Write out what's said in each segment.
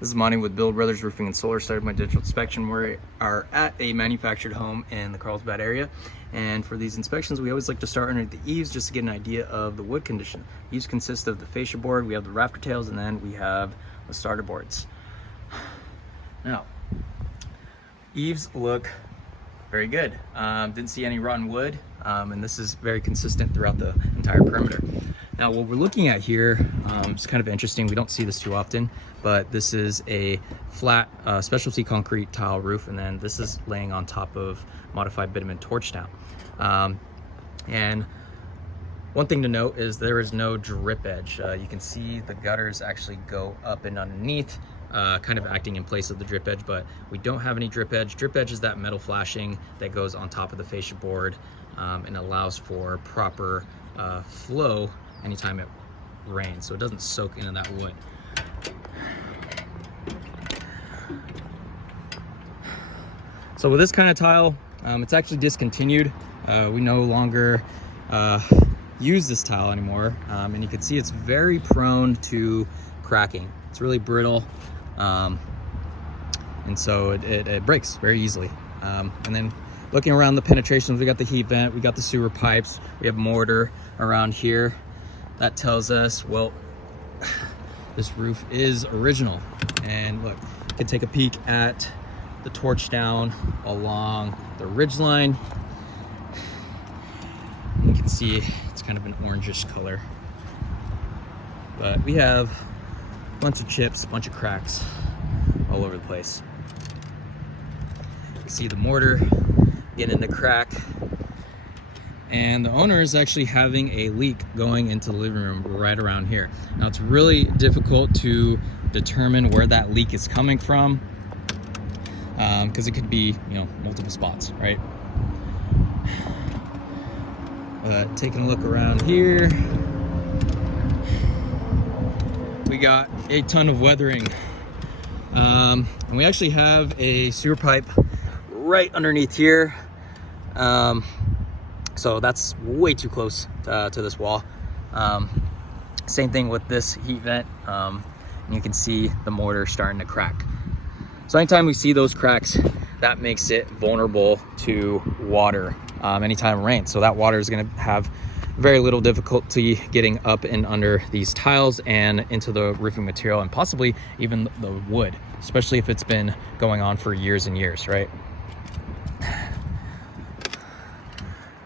This is Monty with Bill Brothers Roofing and Solar. Started my digital inspection. We are at a manufactured home in the Carlsbad area, and for these inspections we always like to start underneath the eaves just to get an idea of the wood condition. Eaves consist of the fascia board, we have the rafter tails, and then we have the starter boards. Now, eaves look very good. Didn't see any rotten wood, and this is very consistent throughout the entire perimeter. Now what we're looking at here is kind of interesting. We don't see this too often, but this is a flat specialty concrete tile roof, and then this is laying on top of modified bitumen torch down. And one thing to note is there is no drip edge. You can see the gutters actually go up and underneath, kind of acting in place of the drip edge, but we don't have any drip edge. Drip edge is that metal flashing that goes on top of the fascia board and allows for proper flow anytime it rains, so it doesn't soak into that wood. So with this kind of tile, it's actually discontinued. We no longer use this tile anymore, and you can see it's very prone to cracking. It's really brittle, and so it breaks very easily. And then looking around the penetrations, we got the heat vent, we got the sewer pipes, we have mortar around here. That tells us, well, this roof is original. And look, you can take a peek at the torch down along the ridge line. You can see it's kind of an orangish color. But we have a bunch of chips, a bunch of cracks all over the place. You see the mortar getting in the crack. And the owner is actually having a leak going into the living room right around here. Now it's really difficult to determine where that leak is coming from, because it could be, multiple spots, right? Taking a look around here, we got a ton of weathering, and we actually have a sewer pipe right underneath here. So that's way too close to this wall. Same thing with this heat vent. And you can see the mortar starting to crack. So anytime we see those cracks, that makes it vulnerable to water anytime it rains. So that water is going to have very little difficulty getting up and under these tiles and into the roofing material, and possibly even the wood, especially if it's been going on for years and years, right?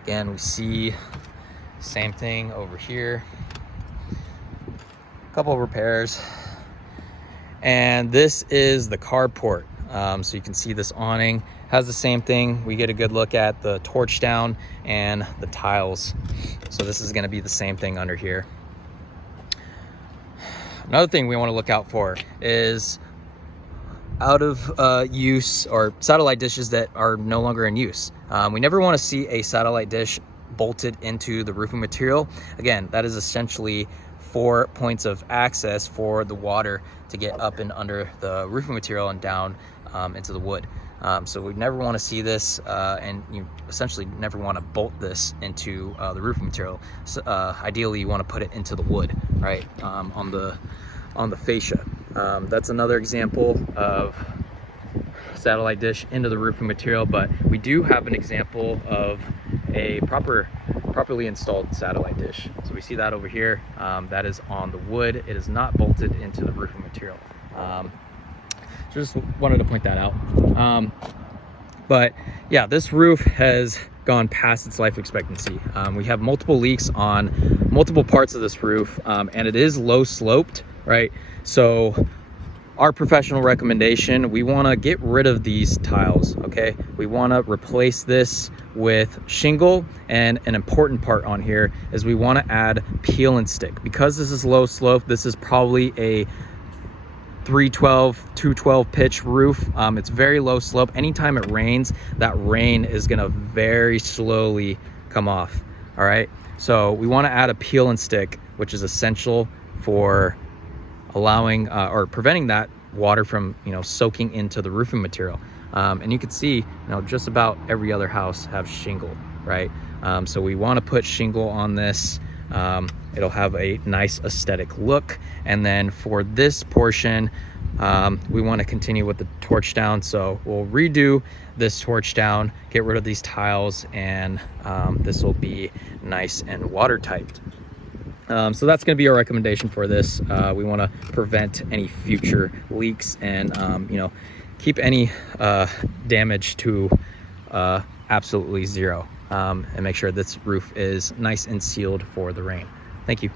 Again, we see same thing over here. A couple of repairs. And this is the carport. So you can see this awning has the same thing. We get a good look at the torch down and the tiles. So this is going to be the same thing under here. Another thing we want to look out for is out of use, or satellite dishes that are no longer in use. We never want to see a satellite dish bolted into the roofing material. Again, that is essentially 4 points of access for the water to get up and under the roofing material and down into the wood. So we never want to see this, and you essentially never want to bolt this into the roofing material. So, ideally you want to put it into the wood, right, on the fascia. That's another example of satellite dish into the roofing material, but we do have an example of a properly installed satellite dish. So we see that over here. That is on the wood. It is not bolted into the roofing material. So just wanted to point that out. But yeah, this roof has gone past its life expectancy. We have multiple leaks on multiple parts of this roof, and it is low sloped, right? So our professional recommendation, we want to get rid of these tiles, okay? We want to replace this with shingle, and an important part on here is we want to add peel and stick. Because this is low slope, this is probably a 312, 212 pitch roof. It's very low slope. Anytime it rains, that rain is going to very slowly come off, all right? So we want to add a peel and stick, which is essential for allowing or preventing that water from soaking into the roofing material. And you can see just about every other house have shingle, right? So we want to put shingle on this. It'll have a nice aesthetic look. And then for this portion, we want to continue with the torch down. So we'll redo this torch down, get rid of these tiles, and this will be nice and watertight. So that's going to be our recommendation for this. We want to prevent any future leaks and you know, keep any damage to absolutely zero, and make sure this roof is nice and sealed for the rain. Thank you.